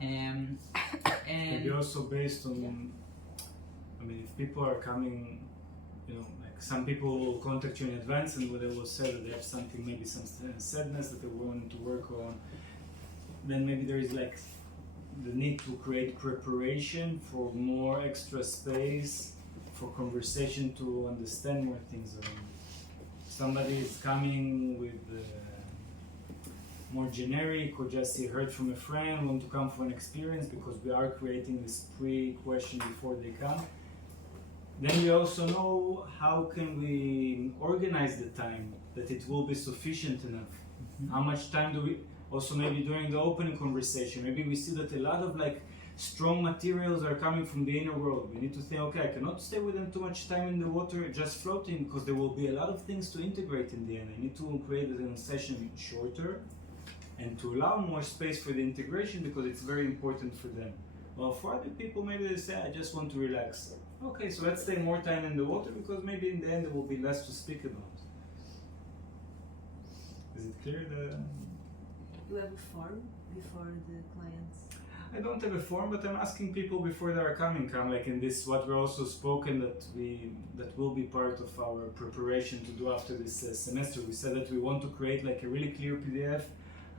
And maybe also based on, I mean, if people are coming, you know, like some people will contact you in advance and they will say that they have something, maybe some sadness that they want to work on, then maybe there is like the need to create preparation for more extra space for conversation to understand more things around. Somebody is coming with more generic, or just he heard from a friend, want to come for an experience, because we are creating this pre-question before they come. Then we also know how can we organize the time that it will be sufficient enough. Mm-hmm. How much time do we, also maybe during the opening conversation, maybe we see that a lot of like strong materials are coming from the inner world. We need to think, okay, I cannot stay with them too much time in the water just floating, because there will be a lot of things to integrate in the end. I need to create the session shorter and to allow more space for the integration, because it's very important for them. Well, for other people, maybe they say, I just want to relax. Okay, so let's stay more time in the water, because maybe in the end there will be less to speak about. Is it clear? You have a form before the clients? I don't have a form, but I'm asking people before they are coming, like in this, what we also spoken that will be part of our preparation to do after this semester. We said that we want to create like a really clear PDF,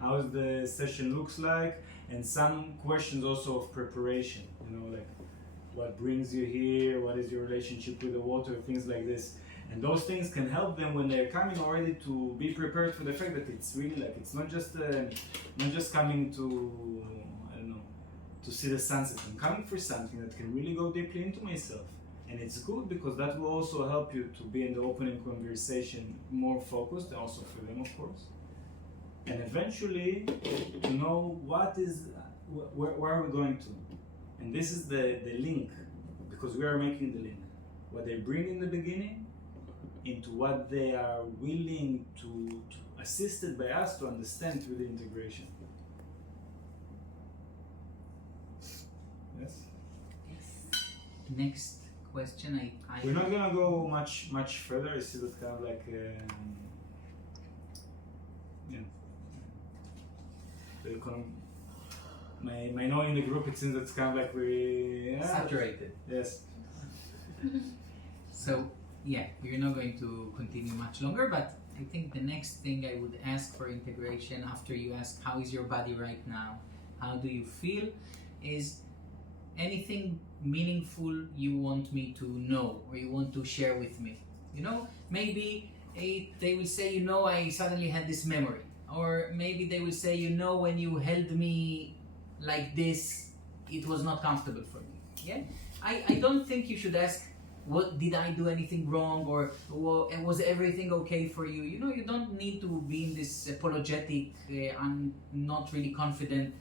how the session looks like, and some questions also of preparation, you know, like what brings you here, what is your relationship with the water, things like this. And those things can help them when they're coming already to be prepared for the fact that it's really like, it's not just coming to, I don't know, to see the sunset. I'm coming for something that can really go deeply into myself. And it's good because that will also help you to be in the opening conversation more focused, also for them, of course. And eventually to know what is, where are we going to? And this is the link, because we are making the link. What they bring in the beginning into what they are willing to assisted by us to understand through the integration. Yes? Yes. Next question, We're not gonna go much further. I see that kind of like my know in the group, it seems it's kind of like we saturated. Yes. So yeah, we're not going to continue much longer, but I think the next thing I would ask for integration, after you ask how is your body right now, how do you feel, is anything meaningful you want me to know or you want to share with me. You know, maybe they will say, you know, I suddenly had this memory, or maybe they will say, you know, when you held me like this, it was not comfortable for me. Yeah, I don't think you should ask, what did I do anything wrong, or was everything okay for you? You know, you don't need to be in this apologetic and not really confident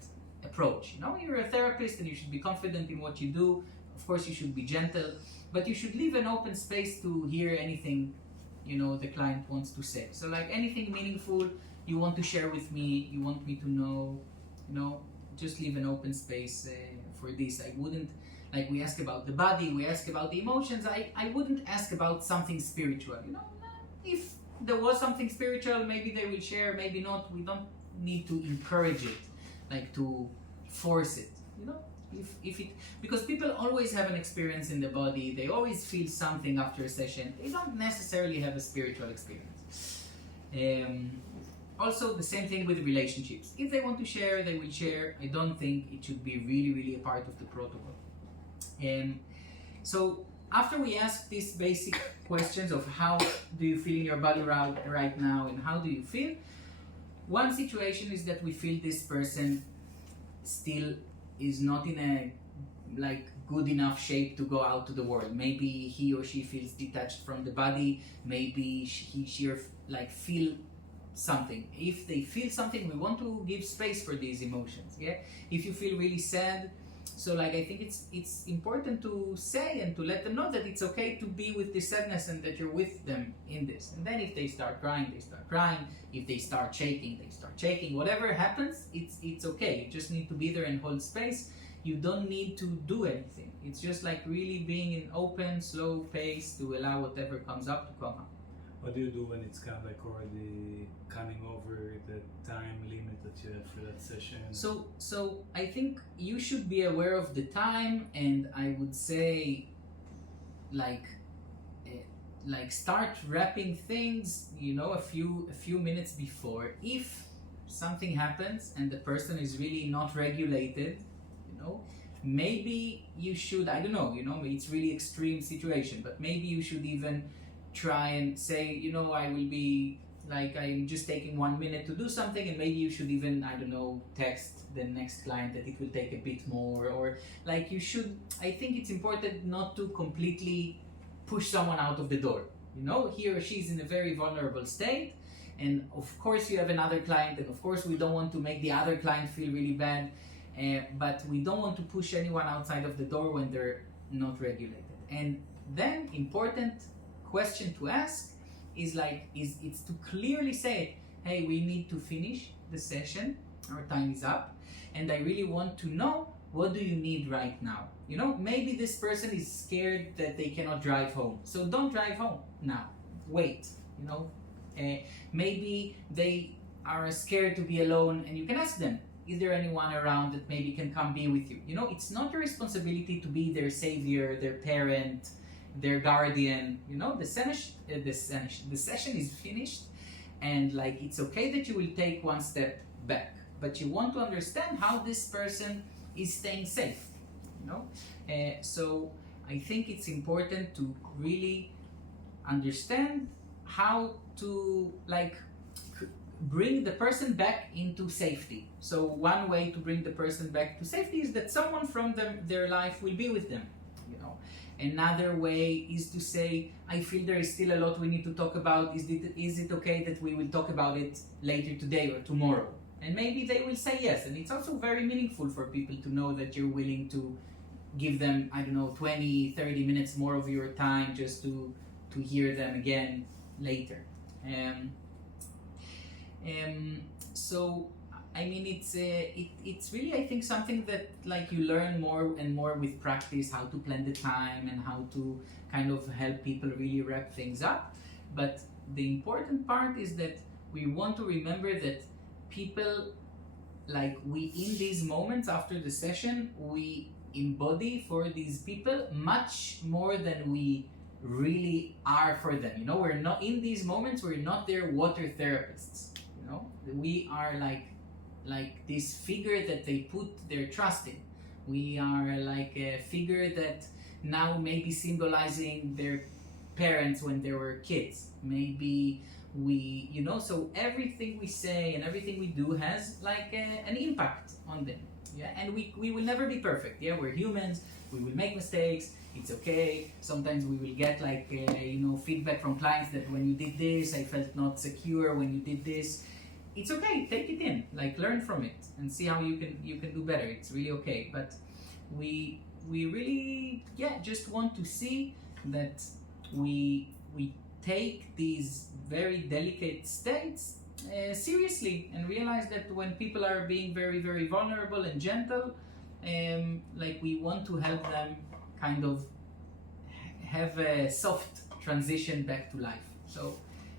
approach. You know, you're a therapist and you should be confident in what you do. Of course, you should be gentle, but you should leave an open space to hear anything, you know, the client wants to say. So like anything meaningful you want to share with me, you want me to know, you know, just leave an open space for this. I wouldn't, like we ask about the body, we ask about the emotions, I wouldn't ask about something spiritual, you know. If there was something spiritual, maybe they will share, maybe not. We don't need to encourage it, like to force it, you know. If it, because people always have an experience in the body, they always feel something after a session, they don't necessarily have a spiritual experience. Also the same thing with relationships. If they want to share, they will share. I don't think it should be really a part of the protocol. So after we ask these basic questions of how do you feel in your body right now and how do you feel, one situation is that we feel this person still is not in a like good enough shape to go out to the world. Maybe he or she feels detached from the body, maybe she like feel something. If they feel something, we want to give space for these emotions. Yeah, if you feel really sad, so like I think it's important to say and to let them know that it's okay to be with this sadness and that you're with them in this. And then if they start crying, they start crying. If they start shaking, they start shaking. Whatever happens, it's okay. You just need to be there and hold space. You don't need to do anything. It's just like really being in open, slow pace to allow whatever comes up to come up. What do you do when it's kind of like already coming over the time limit that you have for that session? So I think you should be aware of the time, and I would say, like, start wrapping things, a few minutes before. If something happens and the person is really not regulated, maybe you should, I don't know, it's really extreme situation, but maybe you should even try and say, I will be, like, I'm just taking 1 minute to do something, and maybe you should even, I don't know, text the next client that it will take a bit more, or like you should, I think it's important not to completely push someone out of the door. He or she's in a very vulnerable state, and of course you have another client, and of course we don't want to make the other client feel really bad, but we don't want to push anyone outside of the door when they're not regulated. And then important question to ask is it's to clearly say, hey, we need to finish the session, our time is up, and I really want to know, what do you need right now? Maybe this person is scared that they cannot drive home, so don't drive home now, wait. Maybe they are scared to be alone, and you can ask them, is there anyone around that maybe can come be with you? It's not your responsibility to be their savior, their parent, their guardian. The session is finished, and it's okay that you will take one step back, but you want to understand how this person is staying safe. So I think it's important to really understand how to bring the person back into safety. So one way to bring the person back to safety is that someone from their life will be with them. Another way is to say, I feel there is still a lot we need to talk about. Is it okay that we will talk about it later today or tomorrow? And maybe they will say yes. And it's also very meaningful for people to know that you're willing to give them, 20, 30 minutes more of your time just to hear them again later. So it's really, I think, something that you learn more and more with practice, how to plan the time and how to kind of help people really wrap things up. But the important part is that we want to remember that people, we in these moments after the session, we embody for these people much more than we really are for them. We're not in these moments, we're not their water therapists. We are like this figure that they put their trust in. We are like a figure that now maybe symbolizing their parents when they were kids. Maybe we, so everything we say and everything we do has an impact on them. Yeah, and we will never be perfect. Yeah, we're humans. We will make mistakes. It's okay. Sometimes we will get feedback from clients that when you did this, I felt not secure when you did this. It's okay. Take it in. Learn from it and see how you can do better. It's really okay. But we really just want to see that we take these very delicate states seriously, and realize that when people are being very, very vulnerable and gentle, we want to help them kind of have a soft transition back to life. So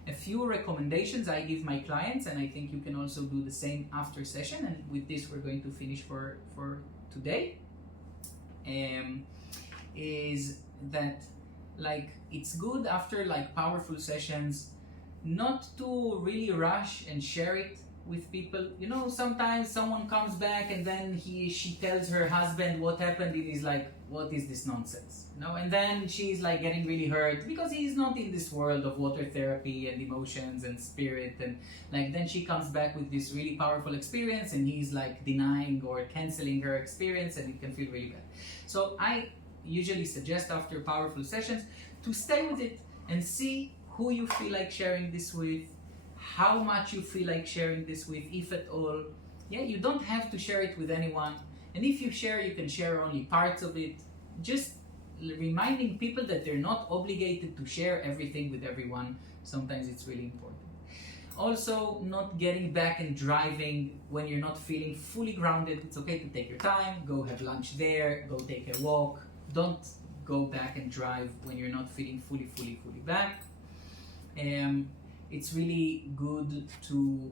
a few recommendations I give my clients, and I think you can also do the same after session, and with this we're going to finish for today, is that it's good after powerful sessions not to really rush and share it with people. Sometimes someone comes back and then she tells her husband what happened, and he's like, what is this nonsense? And then she's getting really hurt because he's not in this world of water therapy and emotions and spirit, and then she comes back with this really powerful experience, and he's denying or canceling her experience, and it can feel really bad. So I usually suggest after powerful sessions to stay with it and see who you feel like sharing this with, how much you feel like sharing this with, if at all. Yeah, you don't have to share it with anyone. And if you share, you can share only parts of it. Just reminding people that they're not obligated to share everything with everyone. Sometimes it's really important. Also, not getting back and driving when you're not feeling fully grounded. It's okay to take your time, go have lunch there, go take a walk. Don't go back and drive when you're not feeling fully back. it's really good to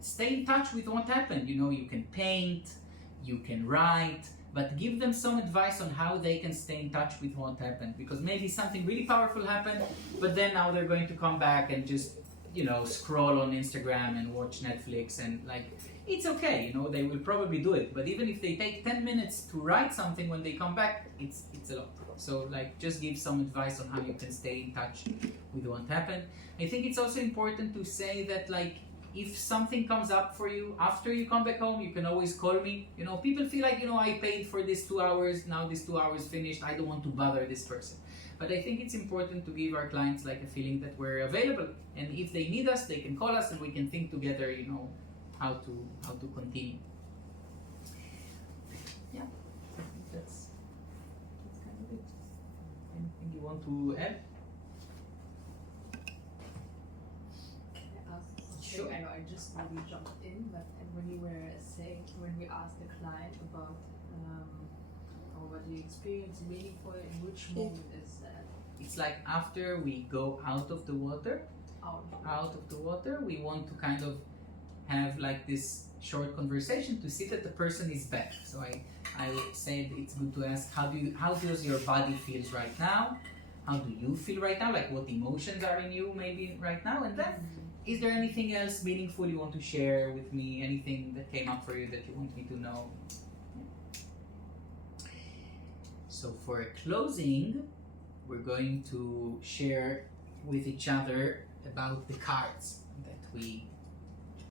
stay in touch with what happened. You know, you can paint, you can write, but give them some advice on how they can stay in touch with what happened, because maybe something really powerful happened, but then now they're going to come back and just, you know, scroll on Instagram and watch Netflix, and like, it's okay, you know, they will probably do it, but even if they take 10 minutes to write something when they come back, it's a lot. So like, just give some advice on how you can stay in touch with what happened. I think it's also important to say that, like, if something comes up for you after you come back home, you can always call me. You know, people feel like, you know, I paid for this 2 hours, now this 2 hours finished, I don't want to bother this person. But I think it's important to give our clients like a feeling that we're available, and if they need us, they can call us and we can think together, you know, how to continue. Yeah, I think that's kind of it. Anything you want to add? Sure. I know I just maybe jumped in, but when you were saying, when we asked the client about what do you experience meaningful, in which moment is that? It's like after we go out of the water, we want to kind of have like this short conversation to see that the person is back. So I said it's good to ask, how does your body feels right now? How do you feel right now? Like, what emotions are in you maybe right now? And then, is there anything else meaningful you want to share with me? Anything that came up for you that you want me to know? So for closing, we're going to share with each other about the cards that we